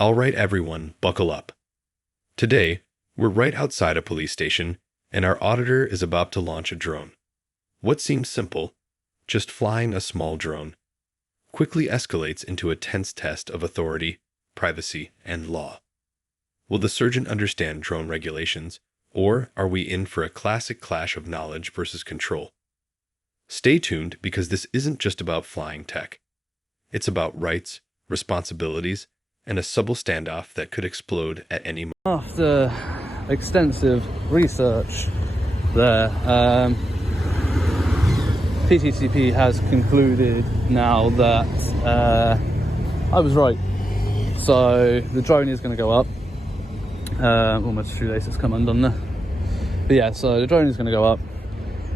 All right, everyone, buckle up. Today, we're right outside a police station, and our auditor is about to launch a drone. What seems simple, just flying a small drone, quickly escalates into a tense test of authority, privacy, and law. Will the surgeon understand drone regulations, or are we in for a classic clash of knowledge versus control? Stay tuned, because this isn't just about flying tech. It's about rights, responsibilities, and a subtle standoff that could explode at any moment. After extensive research there, PTTP has concluded now that I was right. So the drone is going to go up. Almost shoelaces come undone there. But yeah, so the drone is going to go up.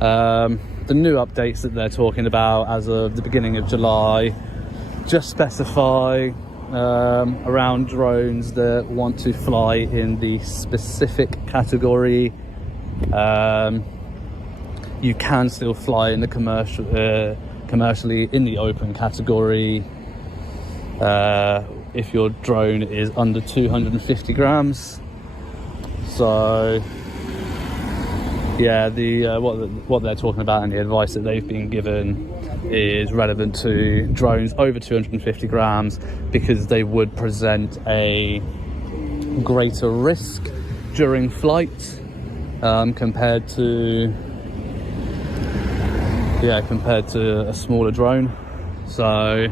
The new updates that they're talking about as of the beginning of July just specify around drones that want to fly in the specific category. You can still fly in the commercially in the open category if your drone is under 250 grams. So yeah, what they're talking about and the advice that they've been given is relevant to drones over 250 grams because they would present a greater risk during flight compared to a smaller drone. So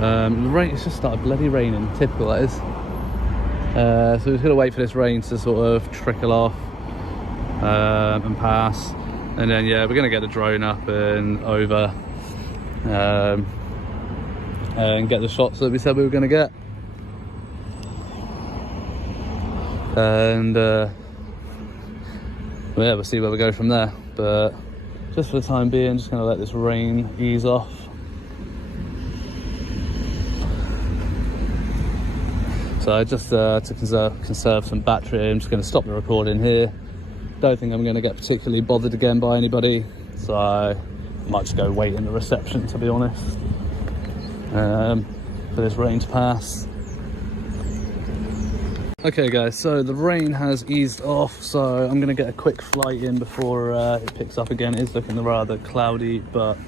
the rain, it's just started bloody raining, typical that is. So we're just gonna wait for this rain to sort of trickle off and pass, and then yeah, we're gonna get the drone up and over and get the shots that we said we were gonna get. And yeah, we'll see where we go from there, but just for the time being, just gonna let this rain ease off. So just to conserve some battery, I'm just going to stop the recording here. Don't think I'm going to get particularly bothered again by anybody, so I might just go wait in the reception, to be honest, for this rain to pass. Okay guys, so the rain has eased off, so I'm going to get a quick flight in before it picks up again. It is looking rather cloudy, but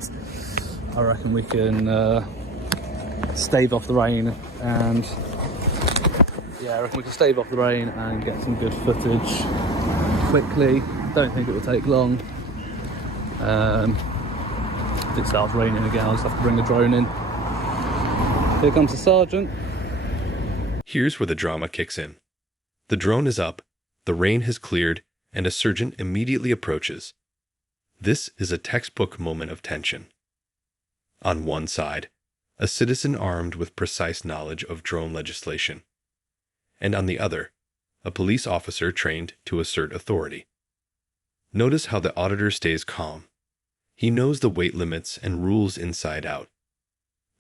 I reckon we can stave off the rain, and yeah, I reckon we can stave off the rain and get some good footage quickly. Don't think it will take long. If it starts raining again, I'll just have to bring the drone in. Here comes the sergeant. Here's where the drama kicks in. The drone is up, the rain has cleared, and a sergeant immediately approaches. This is a textbook moment of tension. On one side, a citizen armed with precise knowledge of drone legislation, and on the other, a police officer trained to assert authority. Notice how the auditor stays calm. He knows the weight limits and rules inside out.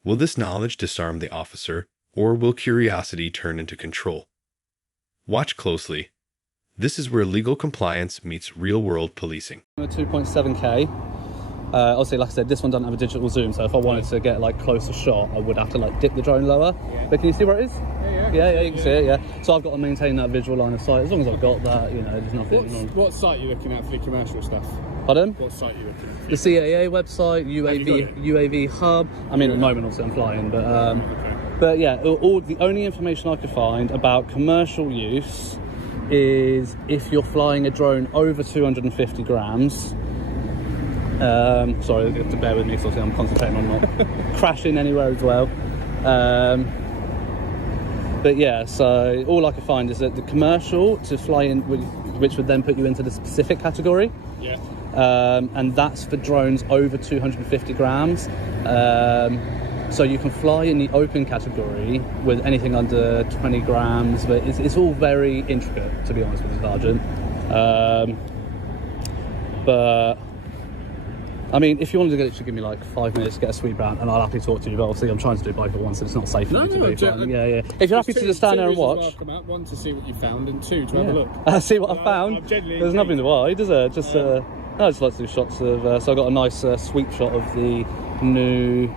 Will this knowledge disarm the officer, or will curiosity turn into control? Watch closely. This is where legal compliance meets real-world policing. 2.7K. Obviously, like I said, this one doesn't have a digital zoom, so if I wanted to get like closer shot, I would have to like dip the drone lower. Yeah. But can you see where it is? Yeah, you can see it, yeah. So I've got to maintain that visual line of sight. As long as I've got that, you know, there's nothing wrong. What site are you looking at for the commercial stuff? Pardon? What site are you looking at? The CAA website, UAV hub. I mean, at the moment, obviously, I'm flying, but but yeah, the only information I could find about commercial use is if you're flying a drone over 250 grams. Sorry, you have to bear with me because I'm concentrating on not crashing anywhere as well. But yeah, so all I could find is that the commercial to fly in, which would then put you into the specific category. Yeah. And that's for drones over 250 grams. So you can fly in the open category with anything under 20 grams, but it's all very intricate, to be honest with you, Sergeant. But I mean, if you wanted to give me like 5 minutes to get a sweep round, and I'll happily talk to you, but obviously I'm trying to do both at once, so it's not safe for me to be flying. Yeah. If you're happy to just stand there and watch. One, to see what you found, and two, to have a look. See what I found. There's nothing to hide, is there? Just I just like to do shots of. So I got a nice sweep shot of the new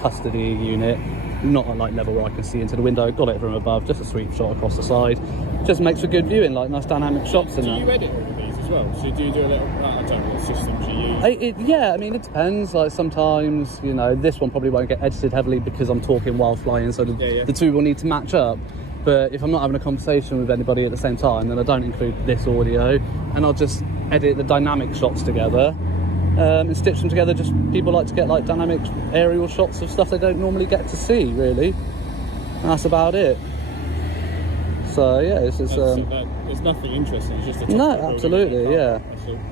custody unit. not at like level where I can see into the window. Got it from above, just a sweep shot across the side. Just makes for good viewing, like nice dynamic shots and Do that. you edit all of these as well? So do you do a little, I don't know what systems you use? Yeah, I mean, it depends. Like sometimes, you know, this one probably won't get edited heavily because I'm talking while flying, so the two will need to match up. But if I'm not having a conversation with anybody at the same time, then I don't include this audio, and I'll just edit the dynamic shots together and stitch them together. Just people like to get like dynamic aerial shots of stuff they don't normally get to see, really. And that's about it. So yeah, it's there's nothing interesting. It's just a no, absolutely, yeah.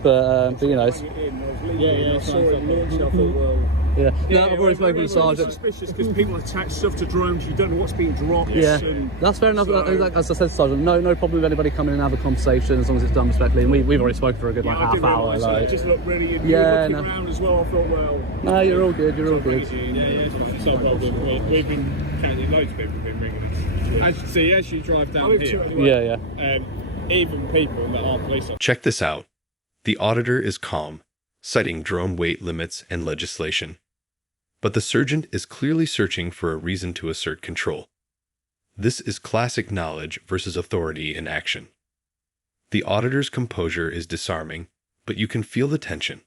But you know, it's, I saw it launch and I thought, well, yeah. No, I've already spoken with the it's sergeant. suspicious because people attach stuff to drones. You don't know what's being dropped. Yeah, and that's fair enough. so- Like, as I said to Sergeant, no problem with anybody coming in and have a conversation as long as it's done respectfully. And we've already spoken for a good like I half didn't hour. realise Like, it just looked really. Yeah, Looking no. around as well. I thought, well, no, you're all good. You're all good. It's no problem. We've been counting loads of people have been ringing us. As you drive down here, Yeah. even people that aren't police officers. Check this out. The auditor is calm, citing drone weight limits and legislation. But the sergeant is clearly searching for a reason to assert control. This is classic knowledge versus authority in action. The auditor's composure is disarming, but you can feel the tension.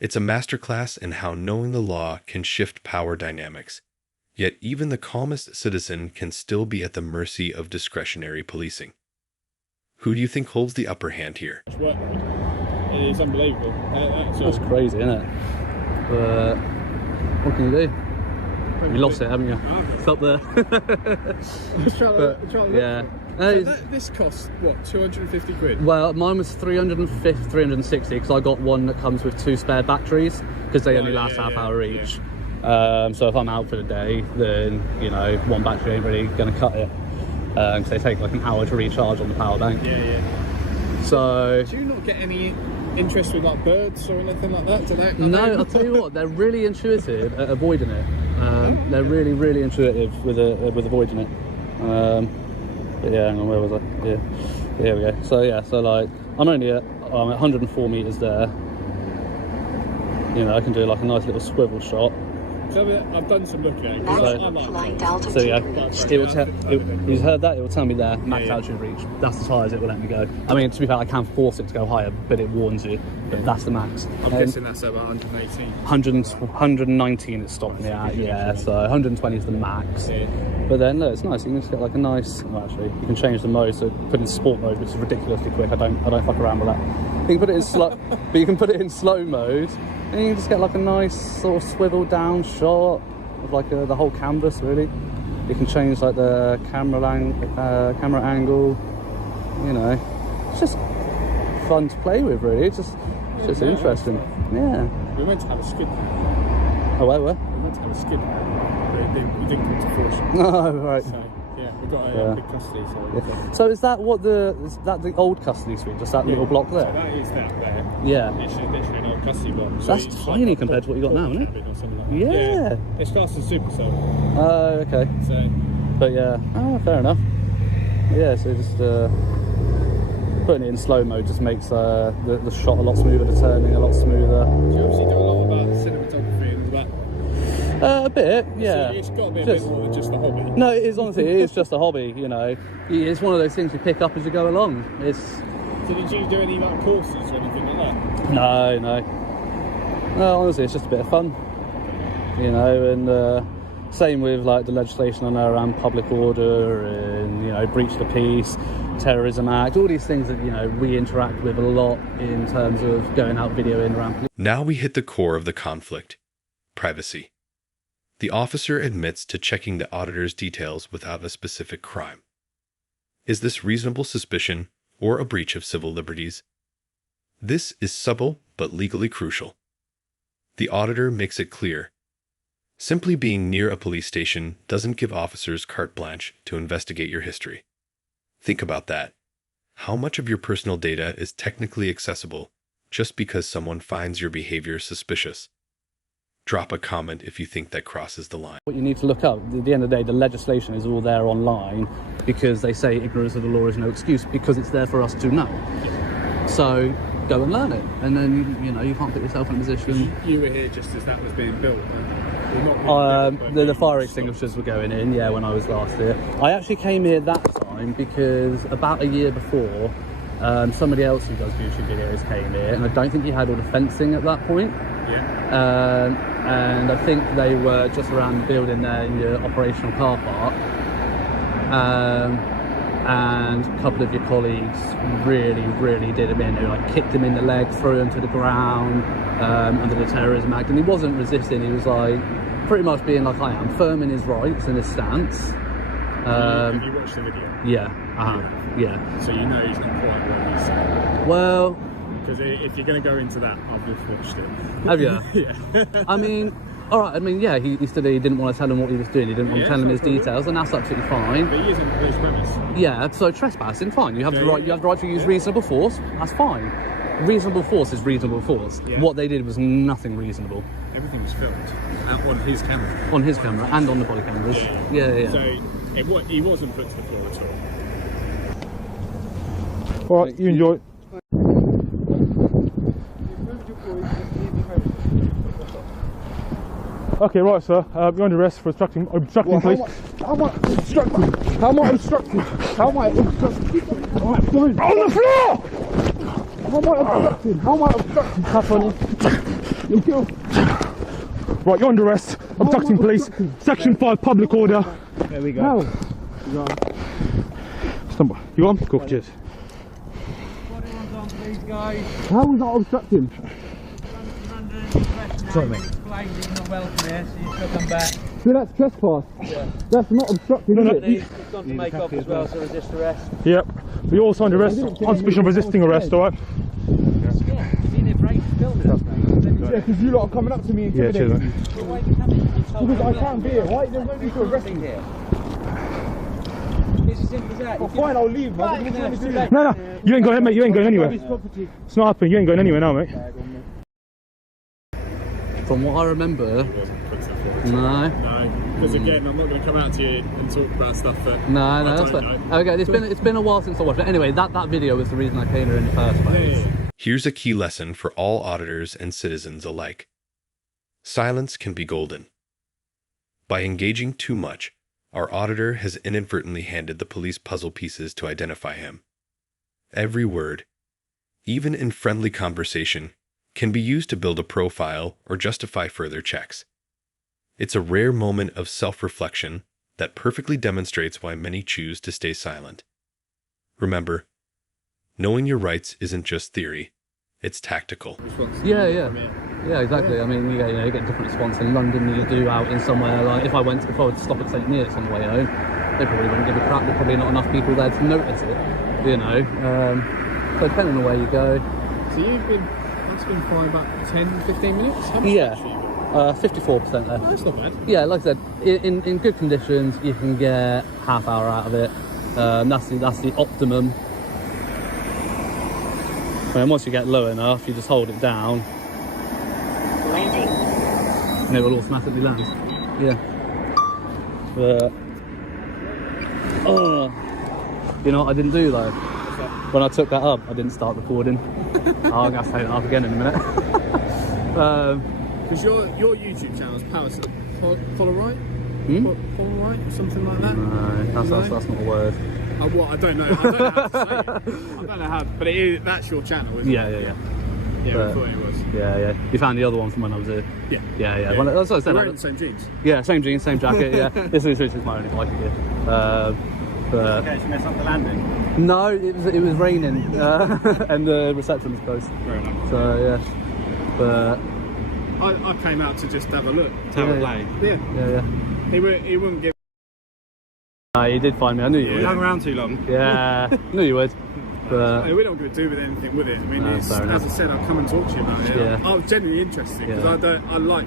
It's a masterclass in how knowing the law can shift power dynamics, yet even the calmest citizen can still be at the mercy of discretionary policing. Who do you think holds the upper hand here? It is unbelievable. That's crazy, isn't it? But what can you do? You lost it, haven't you? It's up there. Yeah. This costs what, 250 quid? Well, mine was 360 because I got one that comes with 2 spare batteries because they only last half hour each. So if I'm out for the day, then you know 1 battery ain't really going to cut it because they take like an hour to recharge on the power bank. So Do you not get any interest with like birds or anything like that? no, I'll tell you what, they're really intuitive at avoiding it. They're really, really intuitive with avoiding it. But yeah, hang on, where was I? Yeah, here we go. So yeah, so like I'm only at 104 meters there. You know, I can do like a nice little swivel shot. So I've done some looking at it. So yeah, it will tell. You heard that? It will tell me there max altitude reach. That's as high as it will let me go. I mean, to be fair, I can force it to go higher, but it warns you. But that's the max. I'm guessing that's about 118. 119 it's stopped me at. Yeah, so 120 is the max. Yeah. But then look, it's nice. You can just get like a nice. Well, actually, you can change the mode. So put it in sport mode, which is ridiculously quick. I don't fuck around with that. You can put it in slow, but you can put it in slow mode. And you can just get like a nice sort of swivel down shot of like the whole canvas really. You can change like the camera angle, you know. It's just fun to play with really. It's just interesting. Yeah. We went to have a skid. Oh, where? We went to have a skid. We didn't come to force. Oh, right. So yeah, we got a big custody. So, So is that the old custody suite? Just that little block there? So that is that there. Yeah. Literally an old custody block. So That's it's tiny like compared to what you got now, isn't it? cabin or something like that. Yeah. It's classed as super cell. Oh, okay. So But yeah, fair enough. Yeah, so just putting it in slow mode just makes the shot a lot smoother, the turning a lot smoother. you obviously do a lot about cinematography and all that. A bit, yeah. So it's got to be a bit more than just a hobby. No, it is honestly, it is just a hobby, you know. It's one of those things you pick up as you go along. So did you do any like courses or anything like that? No, honestly, it's just a bit of fun, you know. And same with like the legislation I know around public order and you know breach of the peace, terrorism act, all these things that you know we interact with a lot in terms of going out videoing around. Now we hit the core of the conflict: privacy. The officer admits to checking the auditor's details without a specific crime. Is this reasonable suspicion or a breach of civil liberties? This is subtle but legally crucial. The auditor makes it clear. Simply being near a police station doesn't give officers carte blanche to investigate your history. Think about that. How much of your personal data is technically accessible just because someone finds your behavior suspicious? Drop a comment if you think that crosses the line. What you need to look up, at the end of the day, the legislation is all there online because they say ignorance of the law is no excuse because it's there for us to know. So go and learn it, and then you know you can't put yourself in a position. You were here just as that was being built. Well, not being built, The fire extinguishers were going in, yeah, when I was last here. I actually came here that time because about a year before, somebody else who does YouTube videos came here, and I don't think he had all the fencing at that point. Yeah. And I think they were just around the building there in your operational car park. And a couple of your colleagues really did him in. They like kicked him in the leg, threw him to the ground under the Terrorism Act, and he wasn't resisting. He was like pretty much being like I am, firm in his rights and his stance. Have you watched the video? Yeah, yeah. So you know he's not quite what he's saying. Well, because if you're going to go into that, I've just watched it. have you? Yeah. I mean, all right. I mean, yeah. He said he didn't want to tell him what he was doing. He didn't want to tell him his details, and that's absolutely fine. But he isn't police premise. Yeah. So trespassing, fine. You have the right. You have the right to use reasonable force. That's fine. Reasonable force is reasonable force. Yeah. What they did was nothing reasonable. Everything was filmed on his camera. On his camera and on the body cameras. Yeah. So he wasn't put to the floor at all. All right, you enjoy. Okay, right, sir. You're under arrest for obstructing, police. How am I obstructing? How am I obstructing? How am I obstructing? Alright, fine. On the floor! How am I obstructing? How am I obstructing? Have on you. You kill. Right, you're under arrest. Obstructing police. Section 5, public order. There we go. How? Stand by. You on? Cool, cheers. How was I obstructing? Sorry, mate. So that's trespass? Yeah. That's not obstructing, is it? He's gone to make off as well, so resist arrest. Yep. But you're also under arrest on suspicion of resisting arrest, alright? Yeah, he's in here break filming us, mate. Yeah, because you lot are coming up to me and Yeah, cheers, mate. Well, why are you coming? Because I can't be here. Why? There's no need to arrest me. Here. It's as simple as that. Well, fine, I'll leave, man. What do you want me to do? No, you ain't going, mate. You ain't going anywhere. It's not happening. You ain't going anywhere now, mate. From what I remember, He wasn't put to the floor. no. No, because again, I'm not going to come out to you and talk about stuff that No, I that's don't fine. know. Okay, it's been a while since I watched it. Anyway, that video was the reason I came here in the first place. Here's a key lesson for all auditors and citizens alike. Silence can be golden. By engaging too much, our auditor has inadvertently handed the police puzzle pieces to identify him. Every word, even in friendly conversation, can be used to build a profile or justify further checks. It's a rare moment of self-reflection that perfectly demonstrates why many choose to stay silent. Remember, knowing your rights isn't just theory, it's tactical. Yeah, exactly. I mean, you get different response in London than you do out in somewhere like if I would stop at St Neots on the way home, they probably wouldn't give a crap. There's probably not enough people there to notice it, you know. So depending on where you go. So that's been fine about 10, 15 minutes? How much Yeah. actually you got? 54% left. That's not bad. Yeah, like I said, in good conditions, you can get half hour out of it. That's the optimum. And once you get low enough, you just hold it down. And it will automatically land. Yeah. But, you know what I didn't do though? When I took that up, I didn't start recording. I'm going to take that up again in a minute. Because your YouTube channel is Follow Right? Follow Right or something like that? No, that's not a word. What? I don't know. I don't know how to say it. I don't know how, but that's your channel, isn't it? Yeah. Yeah, But- I thought it was. Yeah. You found the other one from when I was here. Yeah. Well, that's what I said. We're wearing the same jeans. Yeah, same jeans, same jacket. Yeah, this is my only bike here. But Okay, so mess up the landing. no, it was raining and the reception was closed. Fair enough. So yeah, but I came out to just have a look. How it lay. Yeah. He wouldn't give. you did find me. I knew you You hung would. around too long. Yeah, knew you would. But We're not going to do with anything with it. I mean, No, it's, fair enough. as I said, I'll come and talk to you about it. Yeah. I was genuinely interested because Yeah. I like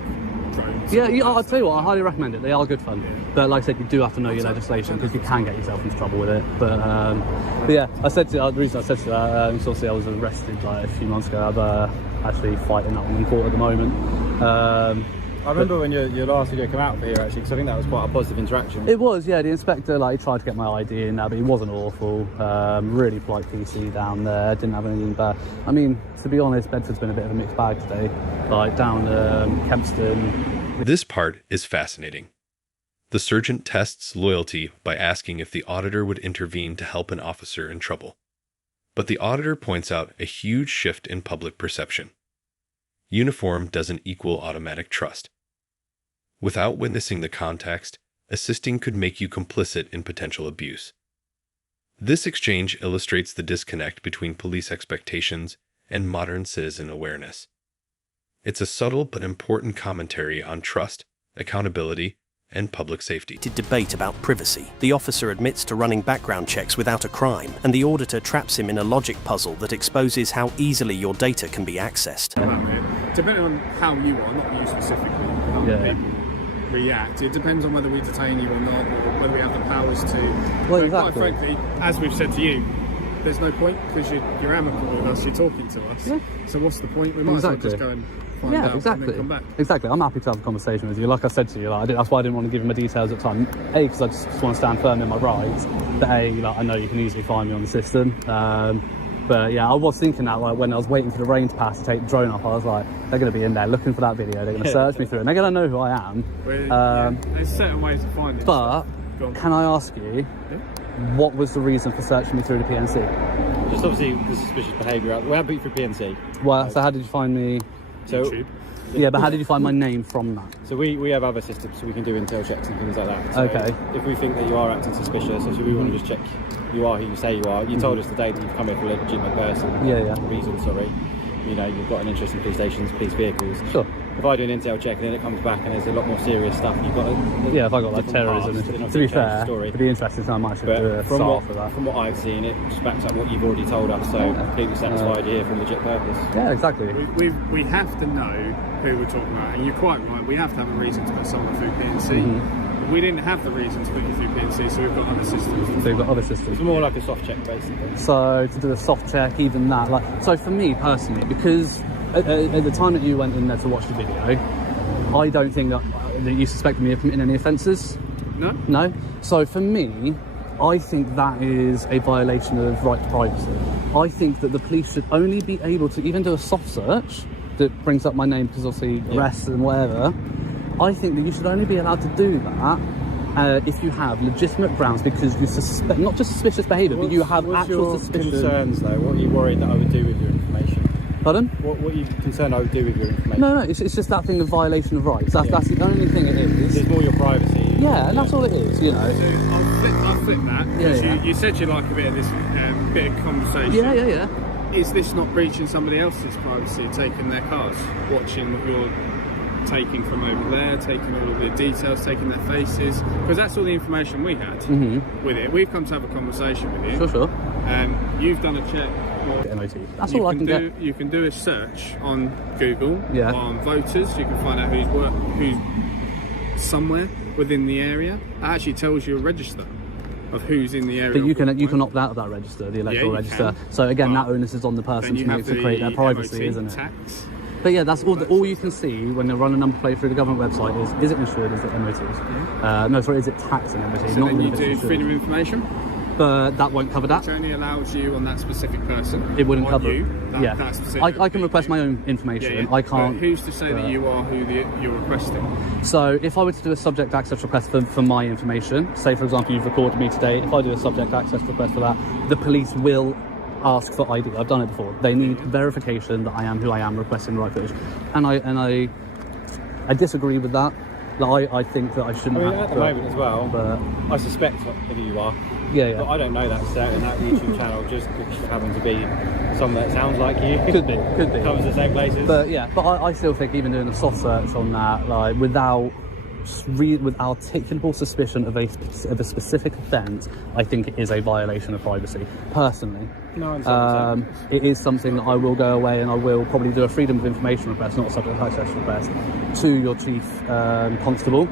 drones. yeah, I'll tell you what, I highly recommend it. They are good fun. But like I said, you do have to know your legislation because you can get yourself into trouble with it. But yeah, I said to the reason I said to that, obviously I was arrested like a few months ago. I'm actually fighting that one in court at the moment. I remember when your last video came out for here, actually, because I think that was quite a positive interaction. It was, yeah. The inspector tried to get my ID in there, but he wasn't awful. Really polite PC down there. Didn't have anything bad. I mean, to be honest, Bedford's been a bit of a mixed bag today. Like down Kempston. This part is fascinating. The sergeant tests loyalty by asking if the auditor would intervene to help an officer in trouble. But the auditor points out a huge shift in public perception. Uniform doesn't equal automatic trust. Without witnessing the context, assisting could make you complicit in potential abuse. This exchange illustrates the disconnect between police expectations and modern citizen awareness. It's a subtle but important commentary on trust, accountability, and public safety. Debate about privacy. The officer admits to running background checks without a crime, and the auditor traps him in a logic puzzle that exposes how easily your data can be accessed. Depending on how you are, not you specifically, how people react, it depends on whether we detain you or not, or whether we have the powers to. Well, exactly. exactly. Quite frankly, as we've said to you, there's no point because you're amicable with us, you're talking to us. Yeah. So what's the point? We might as well just go and find out and then come back. Exactly. I'm happy to have a conversation with you. Like I said to you, that's why I didn't want to give him my details at the time. A, because I just want to stand firm in my rights. But A, I know you can easily find me on the system. But yeah, I was thinking that when I was waiting for the rain to pass to take the drone off, I was like, they're going to be in there looking for that video. They're going to search me through it. And they're going to know who I am. There's certain ways to find it. But can I ask you, what was the reason for searching me through the PNC? Just obviously the suspicious behaviour. We have beat through PNC. Well, so how did you find me? So, YouTube. Yeah, but how did you find my name from that? So we have other systems, so we can do intel checks and things like that. So okay. If we think that you are acting suspicious, so we want to just check you are who you say you are. You told us today that you've come here for a legitimate person. Yeah. Reason, sorry. You know, you've got an interest in police stations, police vehicles. Sure. If I do an intel check and then it comes back and there's a lot more serious stuff, you've got if I got like terrorism, to be fair, it'd be interesting, so I might should do a start for that. From what I've seen, it just backs up what you've already told us, so completely satisfied here for a legit purpose. Yeah, exactly. We have to know who we're talking about, and you're quite right, we have to have a reason to put someone through PNC. We didn't have the reason to put you through PNC, so we've got other systems. So you've got other systems. It's more like a soft check, basically. So to do a soft check, even that, so for me personally, because at the time that you went in there to watch the video, I don't think that you suspected me of committing any offences. No. So for me, I think that is a violation of right to privacy. I think that the police should only be able to even do a soft search that brings up my name because obviously arrests and whatever. I think that you should only be allowed to do that if you have legitimate grounds, because you suspect, not just suspicious behaviour, but you have actual suspicion. Concerns though? What are you worried that I would do with your information? Pardon? What are you concerned I would do with your information? No, it's just that thing of violation of rights. That's the only thing it is. It's more your privacy. Yeah, and that's all it is, you know. So I'll flip that, because you said you like a bit of this bit of conversation. Yeah. Is this not breaching somebody else's privacy, taking their cars, watching what you're taking from over there, taking all of their details, taking their faces? Because that's all the information we had with it. We've come to have a conversation with you. Sure. You've done a check. MOT. That's all I can get. You can do a search on Google, Yeah. on voters. You can find out who's somewhere within the area. It actually tells you a register of who's in the area. But you can opt out of that register, the electoral register. Can. So again, that onus is on the person to create their privacy, MOT isn't it? tax. But yeah, that's all you can see when they run a number plate through the government website is it insured, is it MOTs? Is it taxing MOTs? So then you do freedom of information. But that won't cover that. It only allows you on that specific person. It wouldn't cover you. That specific I can request my own information. I can't. But who's to say that you are who you're requesting? So if I were to do a subject access request for my information, say for example you've recorded me today, if I do a subject access request for that, the police will ask for ID. I've done it before. They need verification that I am who I am, requesting the right footage. And I disagree with that. I think that I shouldn't have at the moment as well, but I suspect who you are. Yeah. But I don't know that for certain. That YouTube channel just happens to be someone that sounds like you. Could be. Covers the same places. But yeah, I still think even doing a soft search on that, without articulable suspicion of a specific offence, I think it is a violation of privacy. Personally, it is something that I will go away and I will probably do a freedom of information request, not a subject access request, to your chief constable,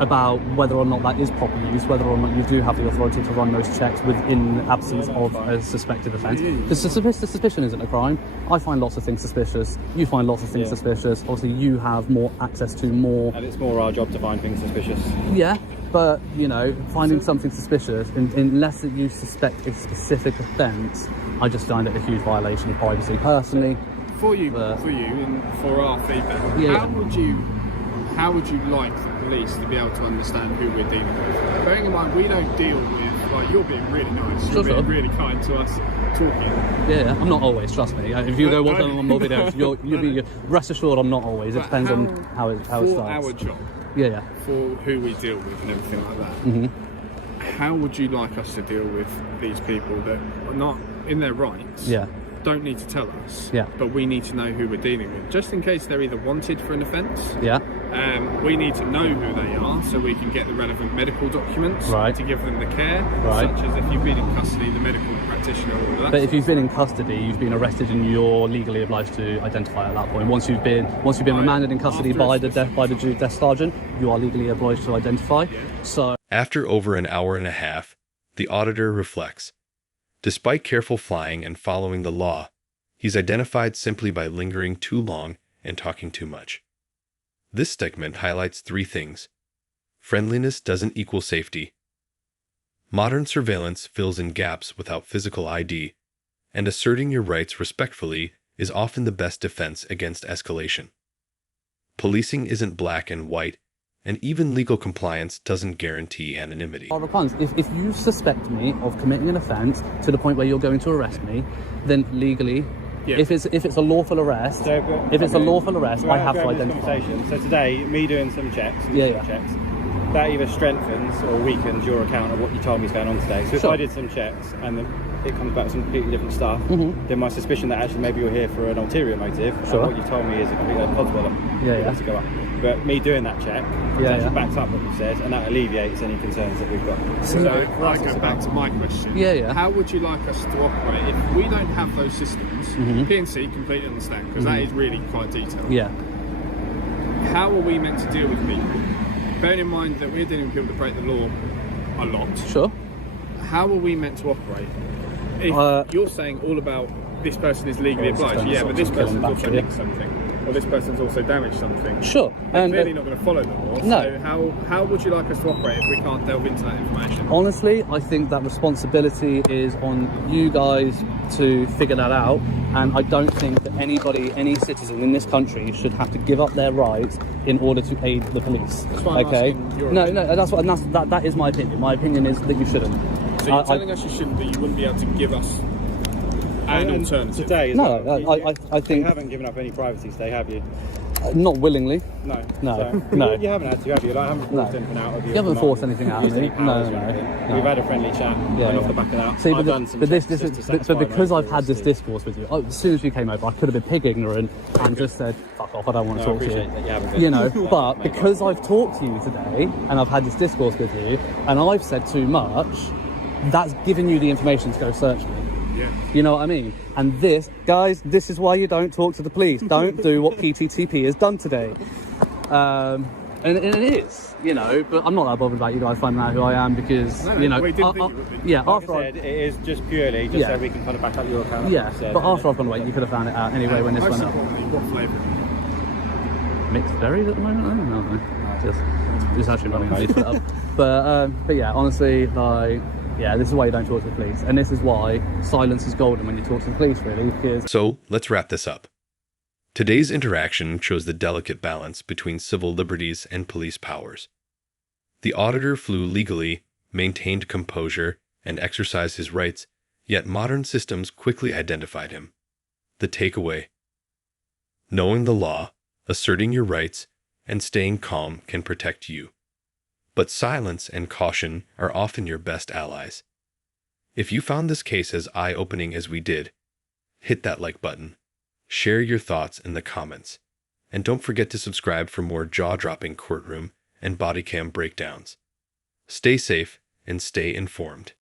about whether or not that is proper use, whether or not you do have the authority to run those checks within the absence of a suspected offence. Because the suspicion isn't a crime. I find lots of things suspicious. You find lots of things suspicious. Obviously, you have more access to more. And it's more our job to find things suspicious. Yeah, but, you know, finding something suspicious, unless that you suspect a specific offence, I just find it a huge violation of privacy personally. For you and for our feedback, how would you like the police to be able to understand who we're dealing with? Bearing in mind, we don't deal with, like, you're being really nice, you're being really kind to us, talking. Yeah, I'm not always, trust me. If you go watch them on more videos, you'll be rest assured I'm not always. It depends on how it starts. For our job, for who we deal with and everything like that, how would you like us to deal with these people that are not in their rights? Don't need to tell us, but we need to know who we're dealing with, just in case they're either wanted for an offence. We need to know who they are so we can get the relevant medical documents to give them the care, such as if you've been in custody, the medical practitioner, all of that. But if you've been in custody, you've been arrested, and you're legally obliged to identify at that point. Once you've been remanded in custody by the desk sergeant, you are legally obliged to identify. So after over an hour and a half, the auditor reflects. Despite careful flying and following the law, he's identified simply by lingering too long and talking too much. This segment highlights three things. Friendliness doesn't equal safety. Modern surveillance fills in gaps without physical ID, and asserting your rights respectfully is often the best defense against escalation. Policing isn't black and white, and even legal compliance doesn't guarantee anonymity. If you suspect me of committing an offence to the point where you're going to arrest me, then legally, if it's a lawful arrest, I have to identify. So today, me doing some checks, checks, that either strengthens or weakens your account of what you told me is going on today. So if I did some checks and it comes back with some completely different stuff, then my suspicion that actually maybe you're here for an ulterior motive, and what you told me is a completely impossible. To go up. But me doing that check actually backs up what you said, and that alleviates any concerns that we've got. So I go back to my question. How would you like us to operate if we don't have those systems? P&C completely understand, because that is really quite detailed. How are we meant to deal with people? Bearing in mind that we're dealing with people that break the law a lot. How are we meant to operate? If you're saying all about this person is legally obliged, but this person's also nicked something, or this person's also damaged something. They're clearly not going to follow the law. So how would you like us to operate if we can't delve into that information? Honestly, I think that responsibility is on you guys to figure that out, and I don't think that any citizen in this country should have to give up their rights in order to aid the police. That is my opinion. My opinion is that you shouldn't. So you're telling us you shouldn't, but you wouldn't be able to give us an alternative? Today, I think you haven't given up any privacy today, have you? Not willingly. No. You haven't had to, have you? Like, I haven't forced anything out of you. You haven't forced anything out of me. No. We've had a friendly chat, and off the back of that, See, I've done some checks but because I've had this discourse with you, as soon as you came over, I could have been pig ignorant and just said, fuck off, I don't want to talk to you. You know, but because I've talked to you today, and I've had this discourse with you, and I've said too much, that's given you the information to go search me. You know what I mean? And this is why you don't talk to the police. Don't do what PTTP has done today. And it is, you know, but I'm not that bothered about you guys finding out who I am, because, you know, after I said, it is just purely so we can kind of back up your account. But after I've gone away, you could have found it out anyway when this went up. What flavour? Mixed berries at the moment? I don't know. Just actually running out to up. But yeah, honestly, like, this is why you don't talk to the police, and this is why silence is golden when you talk to the police, really, because... So, let's wrap this up. Today's interaction shows the delicate balance between civil liberties and police powers. The auditor flew legally, maintained composure, and exercised his rights, yet modern systems quickly identified him. The takeaway: knowing the law, asserting your rights, and staying calm can protect you. But silence and caution are often your best allies. If you found this case as eye-opening as we did, hit that like button, share your thoughts in the comments, and don't forget to subscribe for more jaw-dropping courtroom and body cam breakdowns. Stay safe and stay informed.